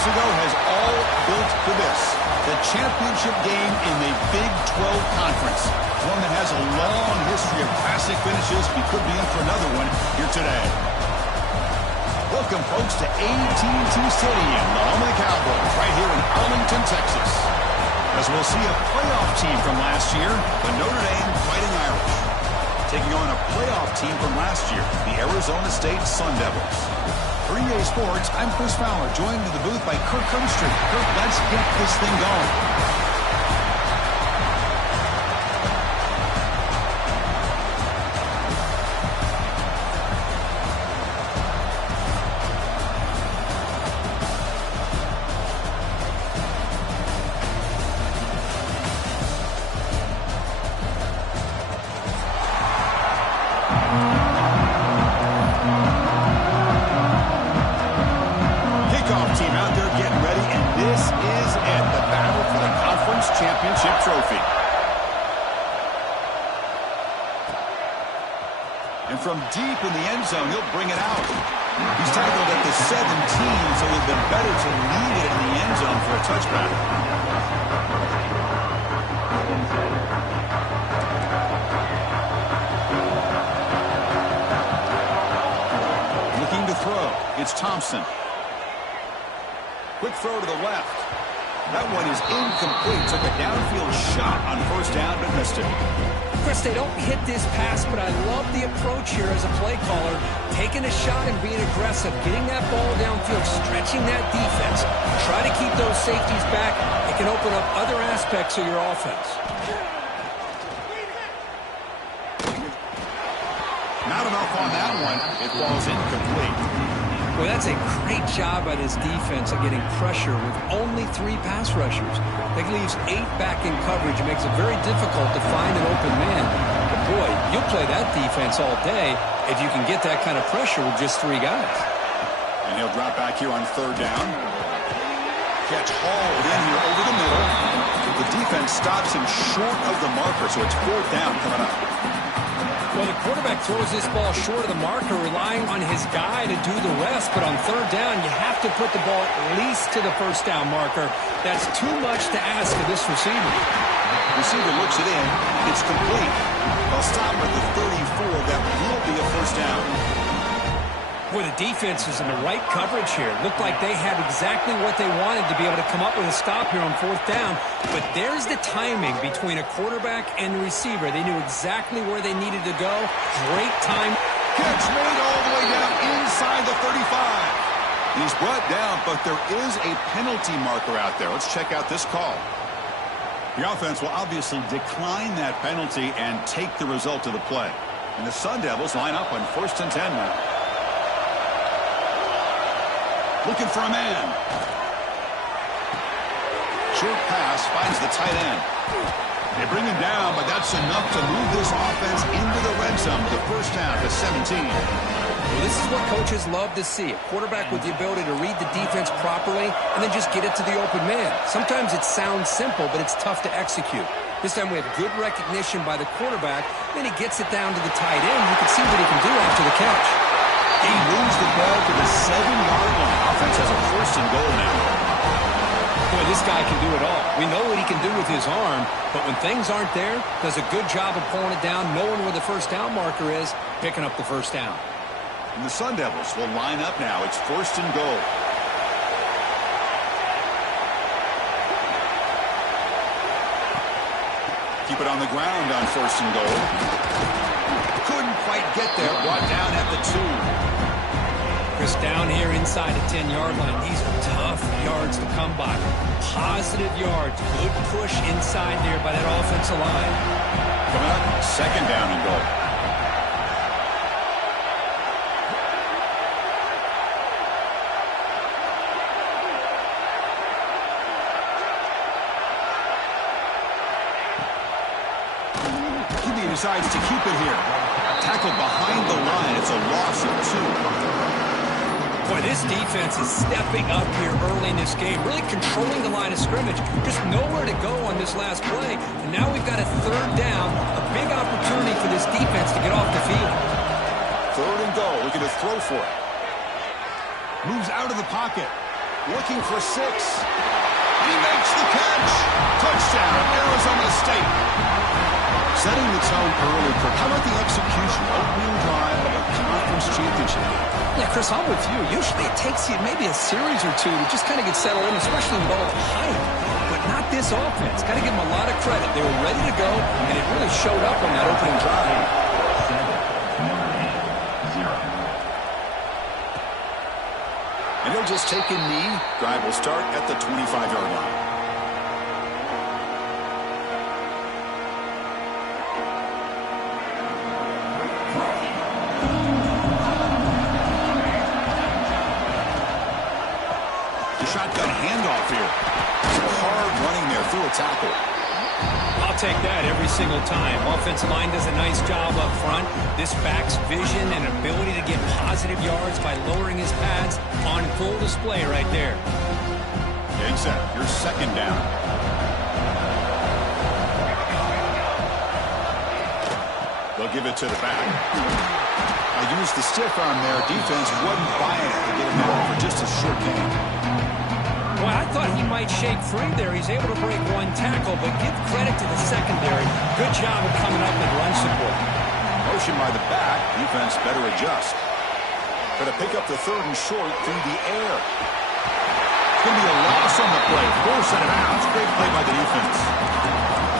months ago has all built for this. The championship game in the Big 12 Conference. One that has a long history of classic finishes. We could be in for another one here today. Welcome, folks, to AT&T Stadium, the home of the Cowboys, right here in Arlington, Texas. As we'll see a playoff team from last year, the Notre Dame Fighting Irish, taking on a playoff team from last year, the Arizona State Sun Devils. For EA Sports, I'm Chris Fowler, joined in the booth by Kirk Herbstreit. Kirk, let's get this thing going. From deep in the end zone, he'll bring it out. He's tackled at the 17, so it would have been better to lead it in the end zone for a touchback. Looking to throw. It's Thompson. Quick throw to the left. That one is incomplete. Took a downfield shot on first down, but missed it. Chris, they don't hit this pass, but I love the approach here as a play caller. Taking a shot and being aggressive, getting that ball downfield, stretching that defense. Try to keep those safeties back. It can open up other aspects of your offense. Not enough on that one. It falls incomplete. Well, that's a great job by this defense of getting pressure with only 3 pass rushers. That leaves 8 back in coverage. It makes it very difficult to find an open man. But, boy, you'll play that defense all day if you can get that kind of pressure with just 3 guys. And he'll drop back here on third down. Catch hauled in here over the middle. The defense stops him short of the marker, so it's fourth down coming up. Well, the quarterback throws this ball short of the marker, relying on his guy to do the rest. But on third down, you have to put the ball at least to the first down marker. That's too much to ask of this receiver. Receiver looks it in. It's complete. They'll stop at the 34. That will be a first down. Well, the defense is in the right coverage here. Looked like they had exactly what they wanted to be able to come up with a stop here on fourth down. But there's the timing between a quarterback and the receiver. They knew exactly where they needed to go. Great time. Catch made all the way down inside the 35. He's brought down, but there is a penalty marker out there. Let's check out this call. The offense will obviously decline that penalty and take the result of the play. And the Sun Devils line up on 1st and 10 now. Looking for a man. Short pass finds the tight end. They bring him down, but that's enough to move this offense into the red zone. The first down to 17. Well, this is what coaches love to see. A quarterback with the ability to read the defense properly and then just get it to the open man. Sometimes it sounds simple, but it's tough to execute. This time we have good recognition by the quarterback. Then he gets it down to the tight end. You can see what he can do after the catch. He moves the ball to the 7-yard line. Offense has a first and goal now. Boy, this guy can do it all. We know what he can do with his arm, but when things aren't there, does a good job of pulling it down, knowing where the first down marker is, picking up the first down. And the Sun Devils will line up now. It's first and goal. Keep it on the ground on first and goal. Couldn't quite get there. Brought down at the 2. Chris, down here inside the 10-yard line, these are tough yards to come by. Positive yards. Good push inside there by that offensive line. Coming up, second down and goal. Decides to keep it here. Tackled behind the line. It's a loss of 2. Boy, this defense is stepping up here early in this game, really controlling the line of scrimmage. Just nowhere to go on this last play. And now we've got a third down, a big opportunity for this defense to get off the field. Third and goal. Looking to throw for it. Moves out of the pocket. looking for 6. He makes the catch. Touchdown, Arizona State. Setting the tone early, Kirk. How about the execution? Opening drive of a conference championship game. Yeah, Chris, I'm with you. Usually it takes you maybe a series or two to just kind of get settled in, especially with all the hype. But not this offense. Got to give them a lot of credit. They were ready to go, and it really showed up on that opening drive. 7-0. And he'll just take a knee. Drive will start at the 25-yard line. Shotgun handoff here. Hard running there through a tackle. I'll take that every single time. Offensive line does a nice job up front. This back's vision and ability to get positive yards by lowering his pads on full display right there. Getting set. Your second down. They'll give it to the back. I used the stiff arm there. Defense wasn't buying it to get him out for just a short game. Well, I thought he might shake free there. He's able to break one tackle, but give credit to the secondary. Good job of coming up and run support. Motion by the back. Defense better adjust. Going to pick up the 3rd and short through the air. It's going to be a loss on the play. Force out of bounds. Great play by the defense.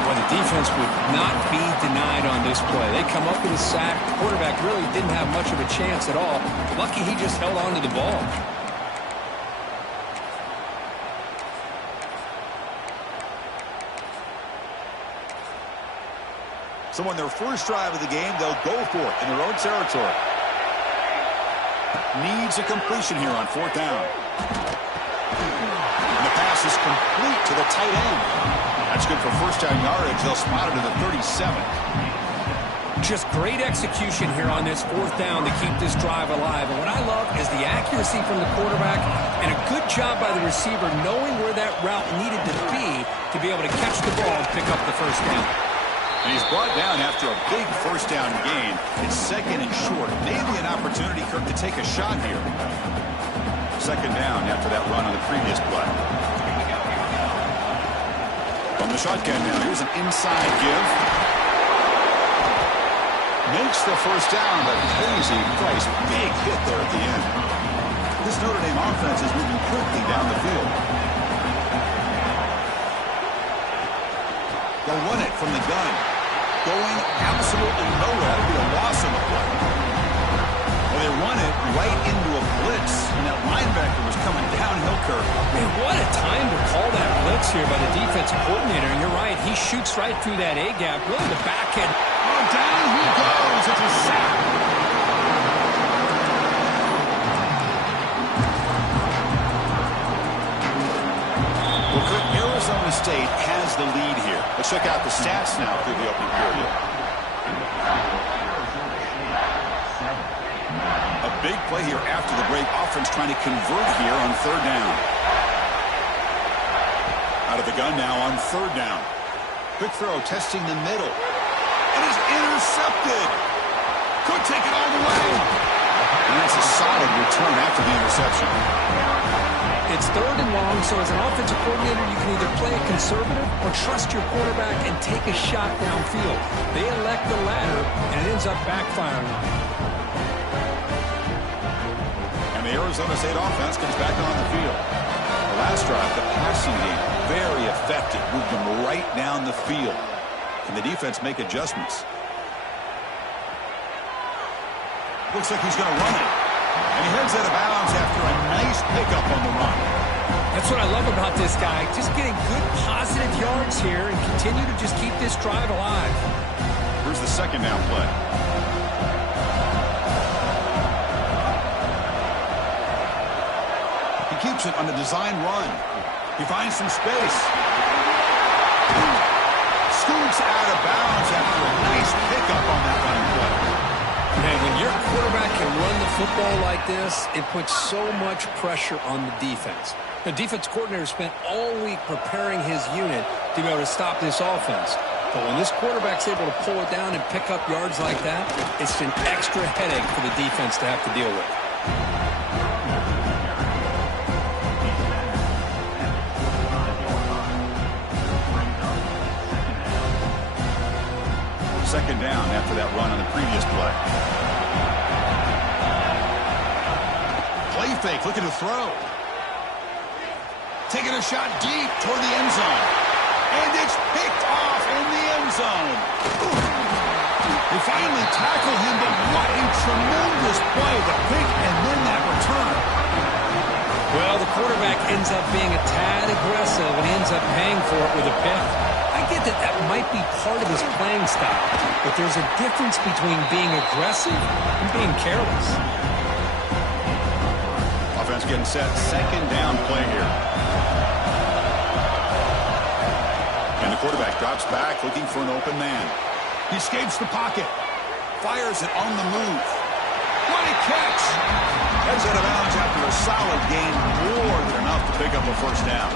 Well, the defense would not be denied on this play. They come up with a sack. The quarterback really didn't have much of a chance at all. Lucky he just held on to the ball. So on their first drive of the game, they'll go for it in their own territory. Needs a completion here on 4th down. And the pass is complete to the tight end. That's good for first down yardage. They'll spot it at the 37. Just great execution here on this 4th down to keep this drive alive. And what I love is the accuracy from the quarterback and a good job by the receiver knowing where that route needed to be able to catch the ball and pick up the first down. And he's brought down after a big first down gain. It's 2nd and short. Maybe an opportunity, Kirk, to take a shot here. 2nd down after that run on the previous play. From the shotgun now, here's an inside give. Makes the first down, but crazy price. Big hit there at the end. This Notre Dame offense is moving quickly down the field. They'll run it from the gun. Going absolutely nowhere. That'll be a loss on the play. Well, they run it right into a blitz, and that linebacker was coming downhill, Kirk. Man, what a time to call that blitz here by the defensive coordinator. And you're right, he shoots right through that A-gap. Really the back end. Oh, down he goes. It's a sack. Well, Kirk, Arizona State has the lead here. Let's check out the stats now through the opening period. A big play here after the break. Offense trying to convert here on 3rd down. Out of the gun now on 3rd down. Quick throw, testing the middle. It is intercepted. Could take it all the way. And that's a solid return after the interception. It's 3rd and long, so as an offensive coordinator, you can either play it conservative or trust your quarterback and take a shot downfield. They elect the latter, and it ends up backfiring. And the Arizona State offense comes back on the field. The last drive, the passing game, very effective. Moved them right down the field. Can the defense make adjustments? Looks like he's going to run it. And he heads out of bounds after a nice pickup on the run. That's what I love about this guy. Just getting good positive yards here and continue to just keep this drive alive. Here's the 2nd down play. He keeps it on a design run. He finds some space. Scoots out of bounds after a nice pickup on that running play. Man, when your quarterback can run the football like this, it puts so much pressure on the defense. The defense coordinator spent all week preparing his unit to be able to stop this offense. But when this quarterback's able to pull it down and pick up yards like that, it's an extra headache for the defense to have to deal with. down after that run on the previous play. Play fake, looking to throw. Taking a shot deep toward the end zone. And it's picked off in the end zone. They finally tackle him, but what a tremendous play. The pick and then that return. Well, the quarterback ends up being a tad aggressive and ends up paying for it with a pick. I get that that might be part of his playing style, but there's a difference between being aggressive and being careless. Offense getting set. Second down play here. And the quarterback drops back looking for an open man. He escapes the pocket. Fires it on the move. What a catch! Heads out of bounds after a solid gain, more than enough to pick up a first down.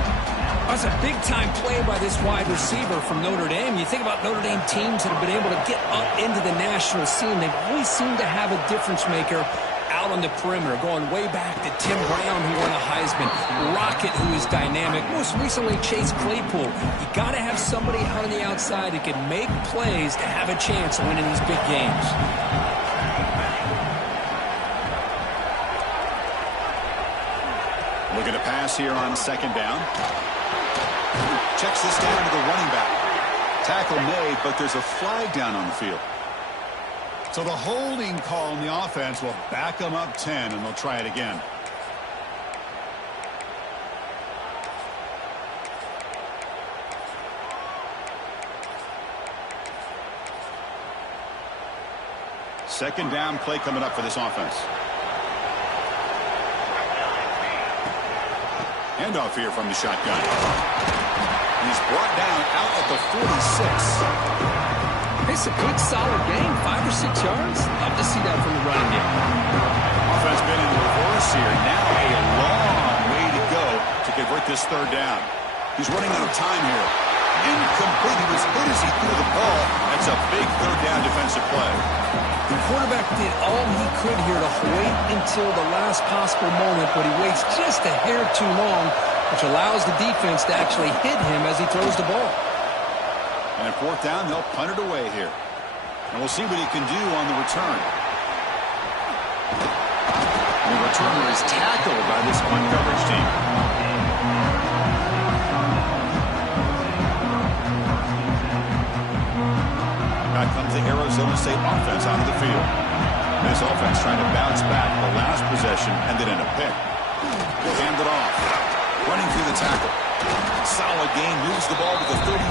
That's a big-time play by this wide receiver from Notre Dame. You think about Notre Dame teams that have been able to get up into the national scene. They've always seemed to have a difference-maker out on the perimeter, going way back to Tim Brown, who won a Heisman, Rocket, who is dynamic, most recently Chase Claypool. You got to have somebody out on the outside who can make plays to have a chance of winning these big games. Looking to pass here on second down. Checks this down to the running back. Tackle made, but there's a flag down on the field. So the holding call on the offense will back them up 10, and they'll try it again. Second down play coming up for this offense. Handoff here from the shotgun. He's brought down out at the 46. It's a good, solid game, 5 or 6 yards. Love to see that from the running game. Offense been in reverse here. Now a long way to go to convert this third down. He's running out of time here. Incomplete. He was hit as he threw the ball. That's a big third down defensive play. The quarterback did all he could here to wait until the last possible moment, but he waits just a hair too long, which allows the defense to actually hit him as he throws the ball. And at fourth down, they'll punt it away here. And we'll see what he can do on the return. And the returner is tackled by this punt coverage team. Back comes the Arizona State offense out of the field. This offense trying to bounce back. The last possession ended in a pick. They'll hand it off. Running through the tackle. Solid gain, moves the ball to the 36.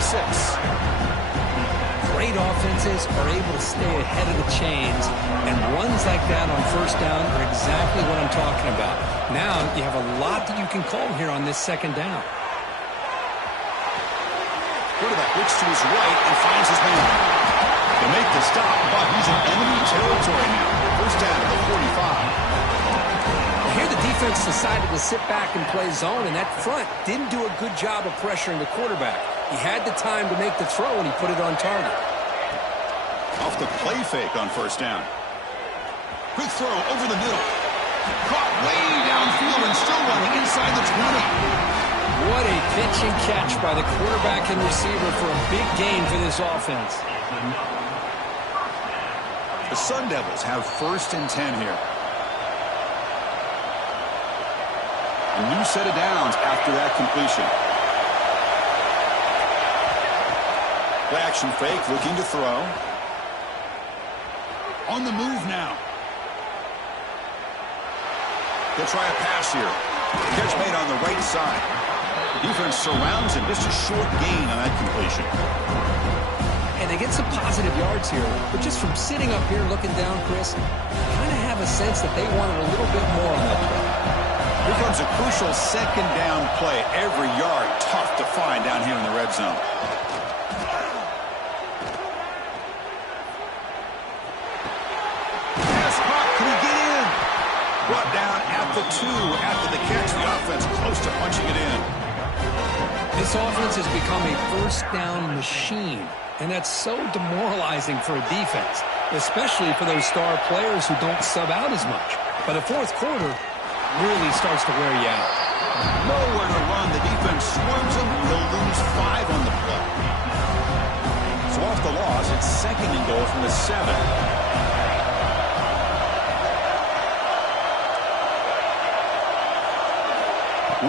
Great offenses are able to stay ahead of the chains, and runs like that on first down are exactly what I'm talking about. Now you have a lot that you can call here on this second down. Quarterback looks to his right and finds his man. To make the stop, but he's in enemy territory now. First down at the 45. Here the defense decided to sit back and play zone, and that front didn't do a good job of pressuring the quarterback. He had the time to make the throw, and he put it on target. Off the play fake on first down. Quick throw over the middle. Caught way downfield and still running inside the 20. What a pitch and catch by the quarterback and receiver for a big gain for this offense. The Sun Devils have first and 10 here. A new set of downs after that completion. Play action fake, looking to throw. On the move now. They'll try a pass here. Catch made on the right side. The defense surrounds him. Just a short gain on that completion. And they get some positive yards here, but just from sitting up here looking down, Chris, I kind of have a sense that they wanted a little bit more on that play. Here comes a crucial second down play. Every yard tough to find down here in the red zone. Pass caught. Can he get in? Brought down at the 2 after the catch. The offense close to punching it in. This offense has become a first down machine, and that's so demoralizing for a defense, especially for those star players who don't sub out as much. By the fourth quarter, really starts to wear you out. Nowhere to run. The defense swarms him. He'll lose 5 on the play. So off the loss, it's 2nd and goal from the 7.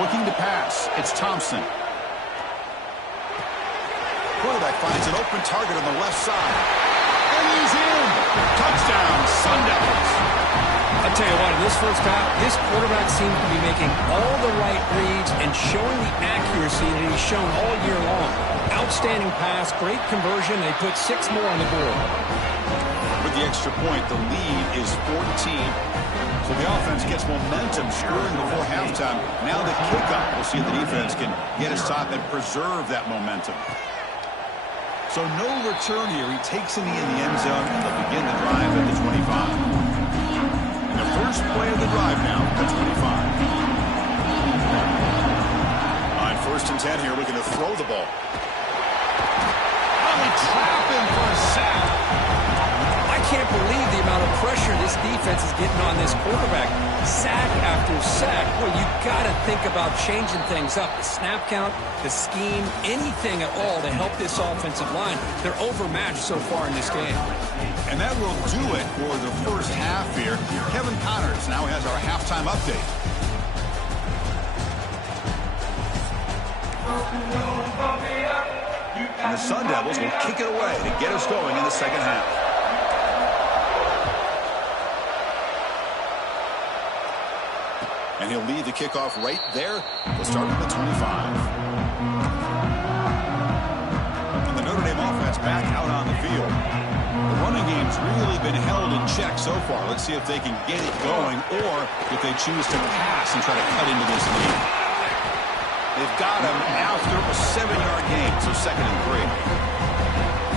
Looking to pass. It's Thompson. Quarterback finds an open target on the left side. And he's in. Touchdown, Sun Devils. I'll tell you what, in this first half, this quarterback seems to be making all the right reads and showing the accuracy that he's shown all year long. Outstanding pass, great conversion. They put 6 more on the board. With the extra point, the lead is 14. So the offense gets momentum scoring before halftime. Now the kickoff. We'll see if the defense can get a stop and preserve that momentum. So no return here. He takes it in the end zone, and they'll begin the drive at the 25. And the first play of the drive now at 25. On 1st and 10 here, looking to throw the ball. Oh, they trap him for a sack. I can't believe the amount of pressure this defense is getting on this quarterback. Sack after sack. Well, you got to think about changing things up. The snap count, the scheme, anything at all to help this offensive line. They're overmatched so far in this game. And that will do it for the first half here. Kevin Connors now has our halftime update. And the Sun Devils will kick it away to get us going in the second half. And he'll lead the kickoff right there. We'll start at the 25. And the Notre Dame offense back out on the field. The running game's really been held in check so far. Let's see if they can get it going or if they choose to pass and try to cut into this lead. They've got him after a 7-yard gain, so 2nd and 3.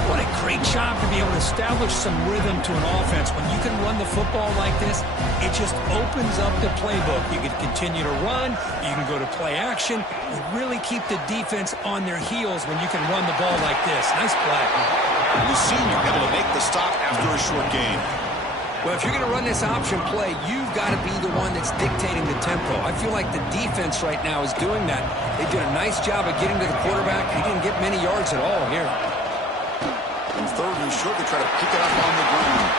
What a great job to be able to establish some rhythm to an offense. When you can run the football like this, it just opens up the playbook. You can continue to run. You can go to play action. You really keep the defense on their heels when you can run the ball like this. Nice play. The senior able to make the stop after a short gain. Well, if you're going to run this option play, you've got to be the one that's dictating the tempo. I feel like the defense right now is doing that. They did a nice job of getting to the quarterback. He didn't get many yards at all here. And 3rd and short, they try to pick it up on the ground.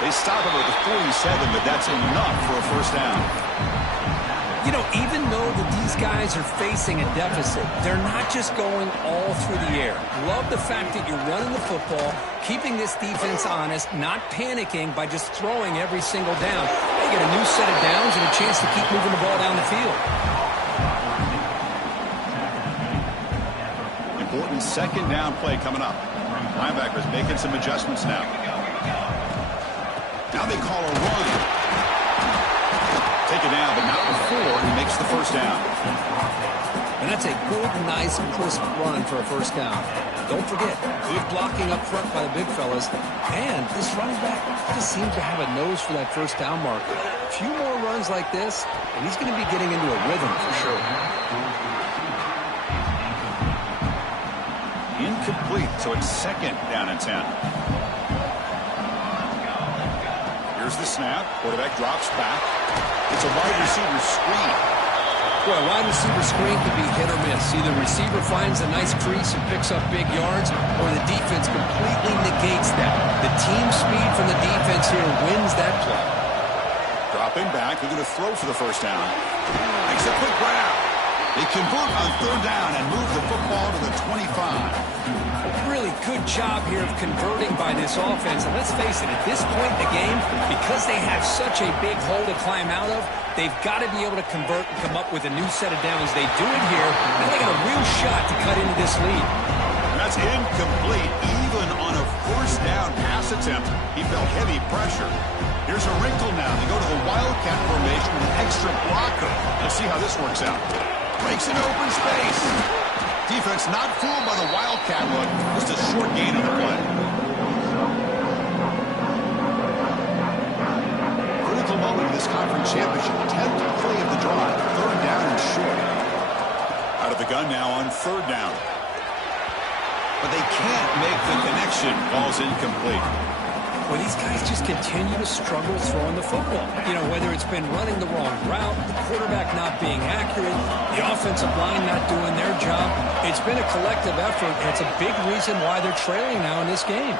They stop him at the 47, but that's enough for a first down. You know, even though these guys are facing a deficit, they're not just going all through the air. Love the fact that you're running the football, keeping this defense honest, not panicking by just throwing every single down. They get a new set of downs and a chance to keep moving the ball down the field. Important 2nd down play coming up. Linebackers making some adjustments now. Now they call a run. Take it down, but not before he makes the first down. And that's a good, nice, crisp run for a first down. Don't forget, good blocking up front by the big fellas. And this running back just seems to have a nose for that first down marker. A few more runs like this, and he's going to be getting into a rhythm for sure. Incomplete, so it's 2nd down and 10. Here's the snap. Quarterback drops back. It's a wide receiver screen. Well, a wide receiver screen can be hit or miss. Either the receiver finds a nice crease and picks up big yards, or the defense completely negates that. The team speed from the defense here wins that play. Dropping back, they're going to throw for the first down. Makes a quick grab. They convert on 3rd down and move the football to the 25. Really good job here of converting by this offense. And let's face it, at this point in the game, because they have such a big hole to climb out of, they've got to be able to convert and come up with a new set of downs. They do it here. Now they got a real shot to cut into this lead. That's incomplete. Even on a first down pass attempt, he felt heavy pressure. Here's a wrinkle now. They go to the Wildcat formation with an extra blocker. Let's see how this works out. Breaks an open space. Defense not fooled by the Wildcat look. Just a short gain on the play. Critical moment in this conference championship. 10th play of the drive. 3rd down and short. Out of the gun now on 3rd down. But they can't make the connection. Ball's incomplete. Well, these guys just continue to struggle throwing the football. You know, whether it's been running the wrong route, the quarterback not being accurate, the offensive line not doing their job. It's been a collective effort, and it's a big reason why they're trailing now in this game.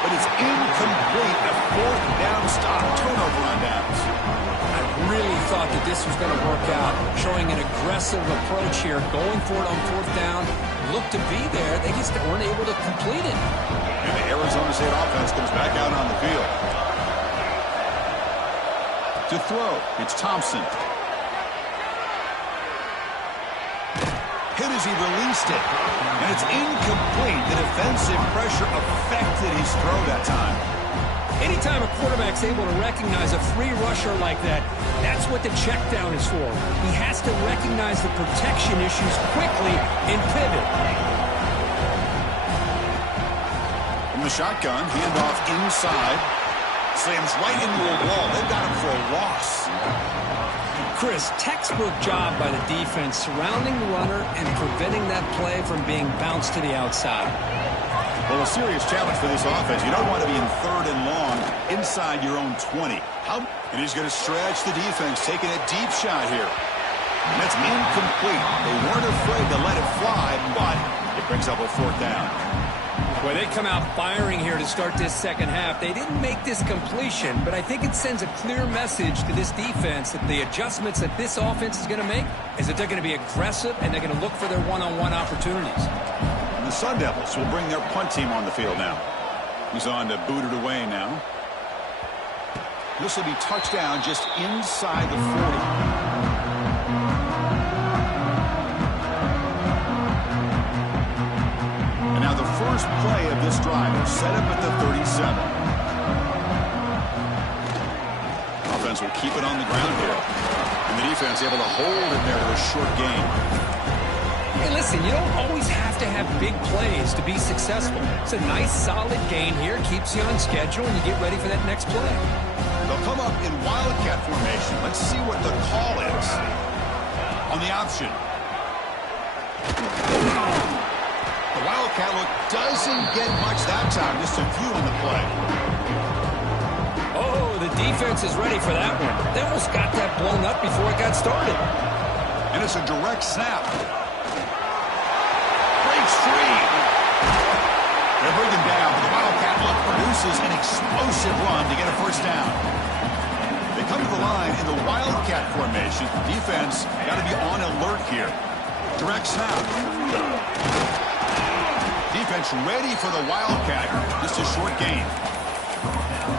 But it's incomplete. A fourth down stop. Turnover on downs. I really thought that this was going to work out, showing an aggressive approach here, going for it on fourth down. Looked to be there. They just weren't able to complete it. And the Arizona State offense comes back out on the field. To throw, it's Thompson. Hit as he released it. And it's incomplete. The defensive pressure affected his throw that time. Anytime a quarterback's able to recognize a free rusher like that, that's what the check down is for. He has to recognize the protection issues quickly and pivot. From the shotgun, handoff inside. Slams right into a wall. They've got him for a loss. Chris, textbook job by the defense surrounding the runner and preventing that play from being bounced to the outside. Well, a serious challenge for this offense. You don't want to be in third and long inside your own 20. And he's going to stretch the defense, taking a deep shot here. And that's incomplete. They weren't afraid to let it fly, but it brings up a fourth down. Well, they come out firing here to start this second half. They didn't make this completion, but I think it sends a clear message to this defense that the adjustments that this offense is going to make is that they're going to be aggressive and they're going to look for their one-on-one opportunities. And the Sun Devils will bring their punt team on the field now. He's on to boot it away now. This will be touchdown just inside the 40. Now the first play of this drive is set up at the 37. Offense will keep it on the ground here. And the defense able to hold it there to a short gain. Hey, listen, you don't always have to have big plays to be successful. It's a nice, solid gain here. Keeps you on schedule, and you get ready for that next play. They'll come up in Wildcat formation. Let's see what the call is. On the option. The Wildcat look doesn't get much that time. Just a few on the play. Oh, the defense is ready for that one. They almost got that blown up before it got started. And it's a direct snap. Breaks free. They'll bring him down, but the Wildcat look produces an explosive run to get a first down. They come to the line in the Wildcat formation. Defense got to be on alert here. Direct snap. Defense ready for the Wildcat. Just a short gain.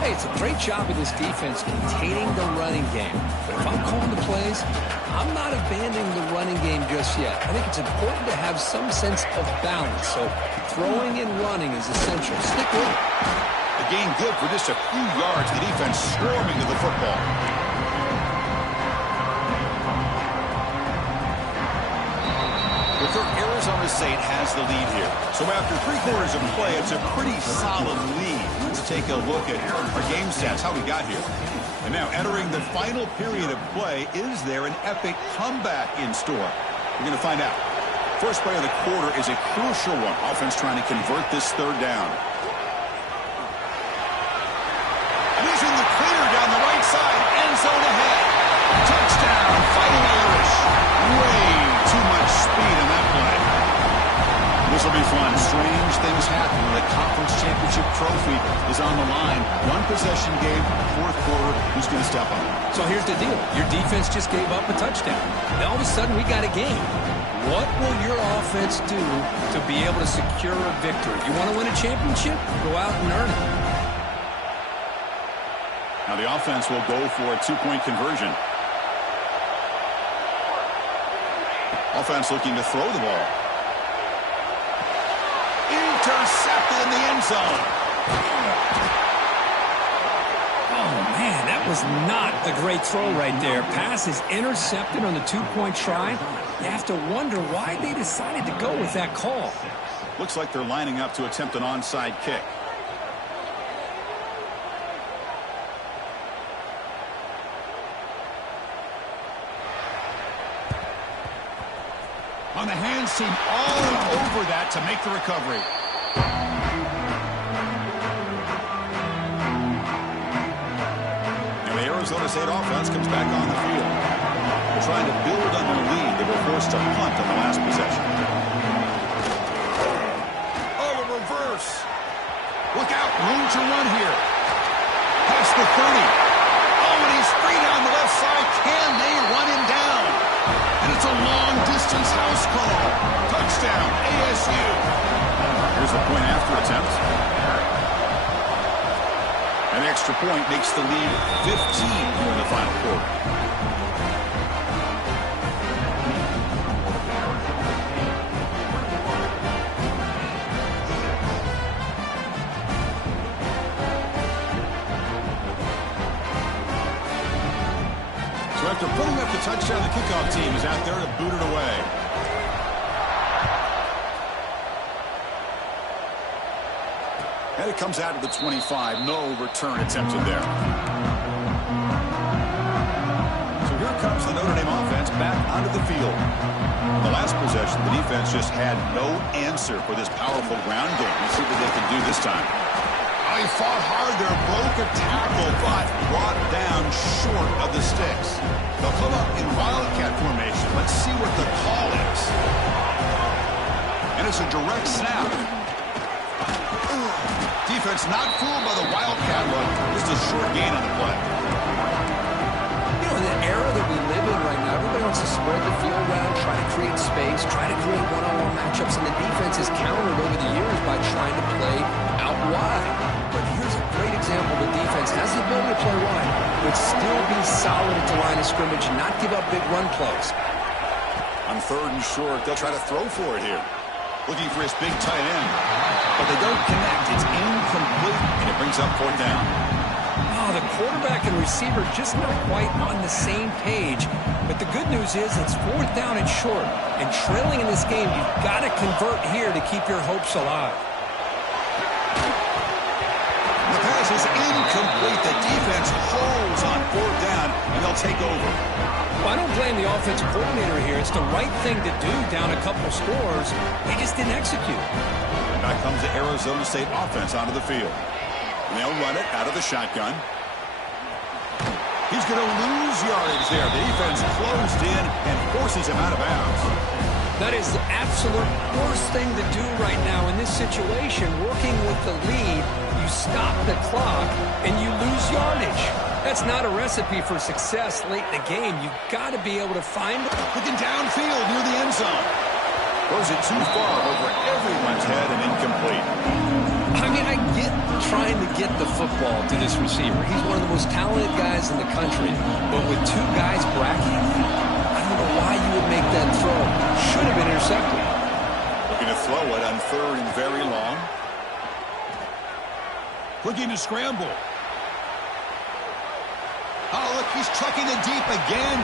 Hey, it's a great job of this defense containing the running game. But if I'm calling the plays, I'm not abandoning the running game just yet. I think it's important to have some sense of balance. So throwing and running is essential. Stick with it. The gain good for just a few yards. The defense swarming to the football. Arizona State has the lead here. So after 3/4 of play, it's a pretty solid lead. Let's take a look at our game stats, how we got here. And now entering the final period of play, is there an epic comeback in store? We're going to find out. First play of the quarter is a crucial one. Offense trying to convert this third down. And he's in the clear down the right side. End zone ahead. Touchdown, Fighting Irish. Way too much speed in that play. This will be fun. Strange things happen when the conference championship trophy is on the line. One possession game, fourth quarter. Who's going to step up? So here's the deal. Your defense just gave up a touchdown. And all of a sudden, we got a game. What will your offense do to be able to secure a victory? You want to win a championship? Go out and earn it. Now the offense will go for a two-point conversion. Offense looking to throw the ball. Intercepted in the end zone. Oh, man, that was not a great throw right there. Pass is intercepted on the two-point try. You have to wonder why they decided to go with that call. Looks like they're lining up to attempt an onside kick. On the hands team all over that to make the recovery. Arizona State offense comes back on the field. They're trying to build on their lead. They were forced to punt on the last possession. Oh, a reverse. Look out, room to run here. Past the 30. Oh, and he's free down the left side. Can they run him down? And it's a long-distance house call. Touchdown, ASU. Here's the point after attempt. An extra point makes the lead 15 here in the final quarter. So after putting up the touchdown, the kickoff team is out there to boot it away. And it comes out of the 25. No return attempted there. So here comes the Notre Dame offense back onto the field. The last possession, the defense just had no answer for this powerful ground game. Let's see what they can do this time. Oh, he fought hard there, broke a tackle, but brought down short of the sticks. They'll come up in Wildcat formation. Let's see what the call is. And it's a direct snap. Defense not fooled by the Wildcat look. Just a short gain on the play. You know, in the era that we live in right now, everybody wants to spread the field around, try to create space, try to create one-on-one matchups, and the defense has countered over the years by trying to play out wide. But here's a great example. The defense has the ability to play wide, but still be solid at the line of scrimmage and not give up big run plays. On 3rd and short, they'll try to throw for it here. Looking for his big tight end. But they don't connect. It's incomplete, and it brings up 4th down. Oh, the quarterback and receiver just not quite on the same page. But the good news is it's 4th down and short. And trailing in this game, you've got to convert here to keep your hopes alive. The pass is incomplete. The defense holds on 4th down, and they'll take over. Well, I don't blame the offensive coordinator here. It's the right thing to do down a couple scores. They just didn't execute. And back comes the Arizona State offense onto the field. And they'll run it out of the shotgun. He's going to lose yardage there. The defense closed in and forces him out of bounds. That is the absolute worst thing to do right now in this situation. Working with the lead, you stop the clock and you lose yardage. That's not a recipe for success late in the game. You've got to be able to find it. Looking downfield near the end zone. Throws it too far over everyone's head and incomplete. I mean, I get trying to get the football to this receiver. He's one of the most talented guys in the country. But with 2 guys bracketing him, I don't know why you would make that throw. Should have been intercepted. Looking to throw it on 3rd and very long. Looking to scramble. Oh, look, he's trucking it deep again.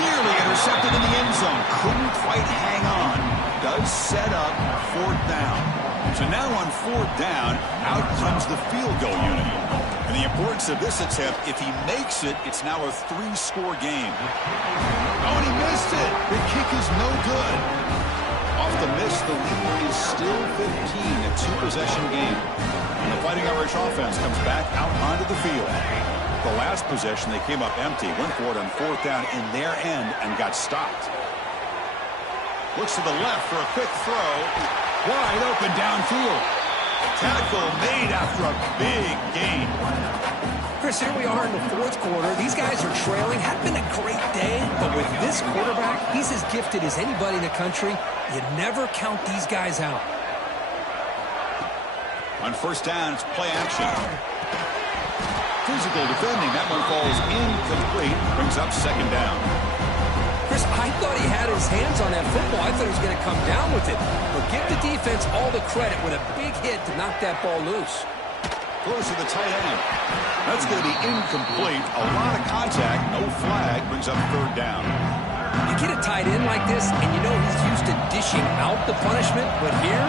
Nearly intercepted in the end zone. Couldn't quite hang on. Does set up 4th down. So now on 4th down, out comes the field goal unit. And the importance of this attempt, if he makes it, it's now a 3-score game. Oh, and he missed it. The kick is no good. Off the miss, the lead is still 15, a 2-possession game. And the Fighting Irish offense comes back out onto the field. The last possession, they came up empty, went for it on 4th down in their end and got stopped. Looks to the left for a quick throw. Wide open downfield. Tackle made after a big gain. Chris, here we are in the 4th quarter. These guys are trailing. Hadn't been a great day, but with this quarterback, he's as gifted as anybody in the country. You never count these guys out. On 1st down, it's play action. Physical defending. That one falls incomplete. Brings up 2nd down. Chris, I thought he had his hands on that football. I thought he was going to come down with it. But give the defense all the credit with a big hit to knock that ball loose. Throws to the tight end. That's going to be incomplete. A lot of contact. No flag. Brings up 3rd down. You get a tight end like this, and you know he's used to dishing out the punishment. But here,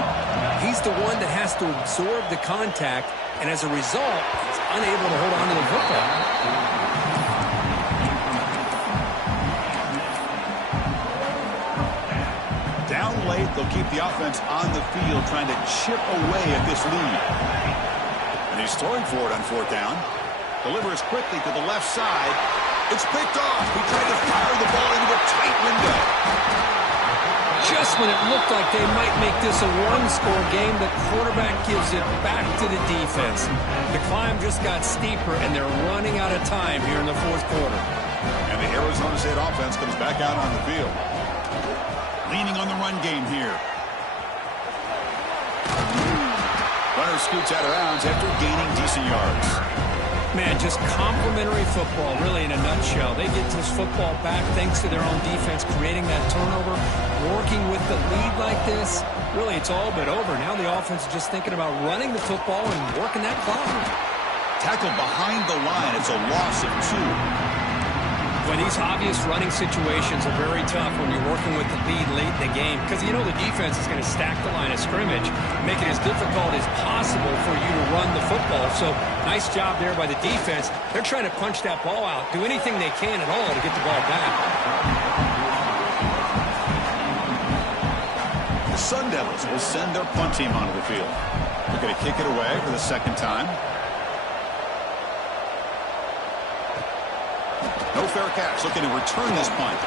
he's the one that has to absorb the contact. And as a result, he's unable to hold on to the football. Down late, they'll keep the offense on the field trying to chip away at this lead. And he's throwing for it on 4th down. Delivers quickly to the left side. It's picked off. He tried to fire the ball into a tight window. Just when it looked like they might make this a one-score game, the quarterback gives it back to the defense. The climb just got steeper, and they're running out of time here in the fourth quarter. And the Arizona State offense comes back out on the field. Leaning on the run game here. Runner scoots out of bounds after gaining decent yards. Man, just complimentary football, really, in a nutshell. They get this football back thanks to their own defense, creating that turnover, working with the lead like this. Really, it's all but over. Now the offense is just thinking about running the football and working that clock. Tackled behind the line. It's a loss of 2. Well, these obvious running situations are very tough when you're working with the lead late in the game because you know the defense is going to stack the line of scrimmage, make it as difficult as possible for you to run the football. So nice job there by the defense. They're trying to punch that ball out, do anything they can at all to get the ball back. The Sun Devils will send their punt team onto the field. They're going to kick it away for the second time. No fair catch, looking to return this punt.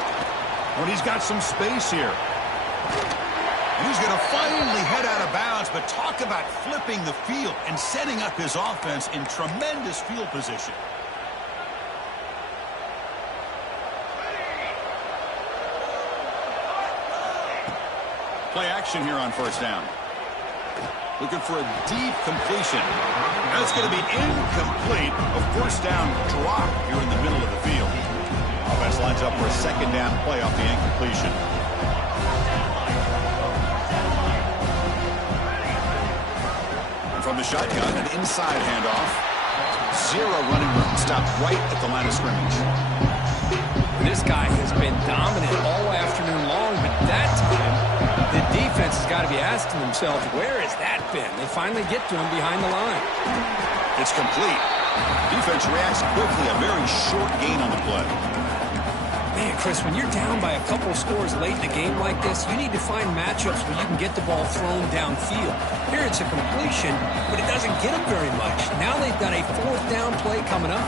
But he's got some space here. And he's going to finally head out of bounds, but talk about flipping the field and setting up his offense in tremendous field position. Play action here on first down. Looking for a deep completion. And it's going to be incomplete. A first down drop here in the middle of the field. Offense lines up for a second down play off the incompletion. And from the shotgun, an inside handoff. Zero running room. Stopped right at the line of scrimmage. This guy has been dominant all afternoon long, but that time the defense has got to be asking themselves, where has that been? They finally get to him behind the line. It's complete. Defense reacts quickly. A very short gain on the play. Man, Chris, when you're down by a couple scores late in a game like this, you need to find matchups where you can get the ball thrown downfield. Here it's a completion, but it doesn't get them very much. Now they've got a fourth down play coming up.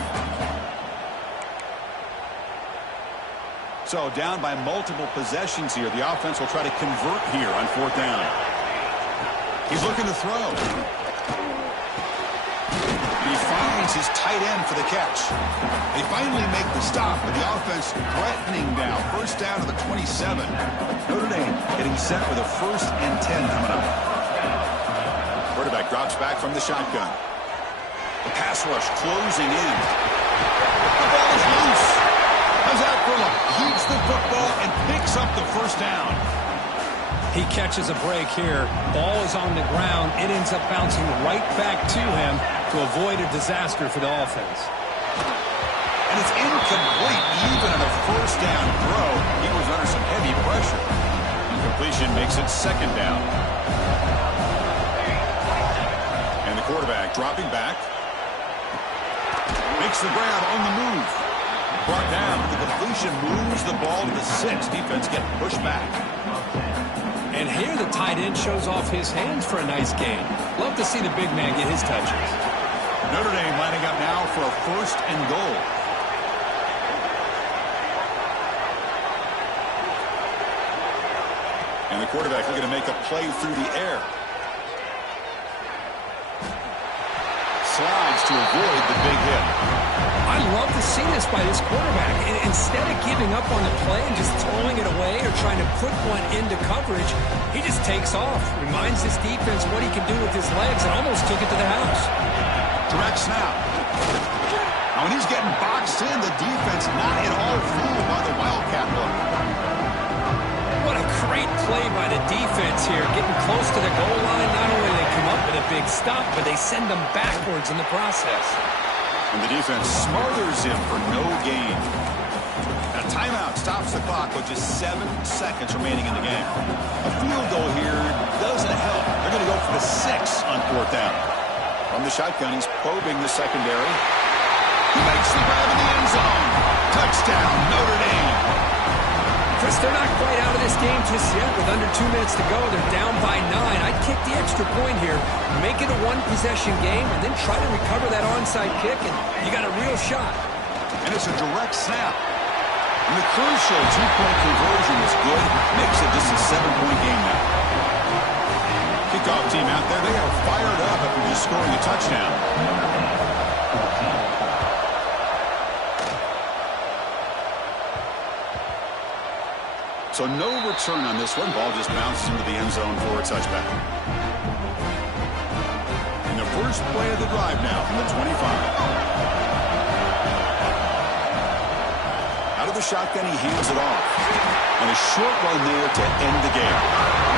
So down by multiple possessions here. The offense will try to convert here on fourth down. He's looking to throw. He finds his tight end for the catch. They finally make the stop, but the offense threatening now. First down to the 27. Notre Dame getting set with a 1st and 10 coming up. Quarterback drops back from the shotgun. The pass rush closing in. The ball is loose. Zach Burlap keeps the football and picks up the first down. He catches a break here. Ball is on the ground. It ends up bouncing right back to him to avoid a disaster for the offense. And it's incomplete even on a first down throw. He was under some heavy pressure. Completion makes it second down. And the quarterback dropping back. Makes the grab on the move. Brought down. The completion moves the ball to the 6. Defense getting pushed back. And here the tight end shows off his hands for a nice gain. Love to see the big man get his touches. Notre Dame lining up now for a 1st and goal. And the quarterback looking to make a play through the air. Slides to avoid the big hit. I love to see this by this quarterback. And instead of giving up on the play and just throwing it away or trying to put one into coverage, he just takes off. Reminds his defense what he can do with his legs and almost took it to the house. Direct snap. Now when he's getting boxed in, the defense not at all fooled by the Wildcat look. What a great play by the defense here. Getting close to the goal line, not only do they come up with a big stop, but they send them backwards in the process. And the defense smothers him for no gain. A timeout stops the clock with just 7 seconds remaining in the game. A field goal here doesn't help. They're going to go for the 6 on fourth down. From the shotgun, he's probing the secondary. He makes the grab in the end zone. Touchdown, Notre Dame. Chris, they're not quite out of this game just yet. With under 2 minutes to go, they're down by 9. I'd kick the extra point here, make it a one-possession game, and then try to recover that onside kick, and you got a real shot. And it's a direct snap. And the crucial two-point conversion is good. Makes it just a 7-point game now. Kickoff team out there, they are fired up after just scoring a touchdown. So no return on this one. Ball just bounces into the end zone for a touchback. And the first play of the drive now from the 25. Out of the shotgun, he hands it off. And a short run there to end the game.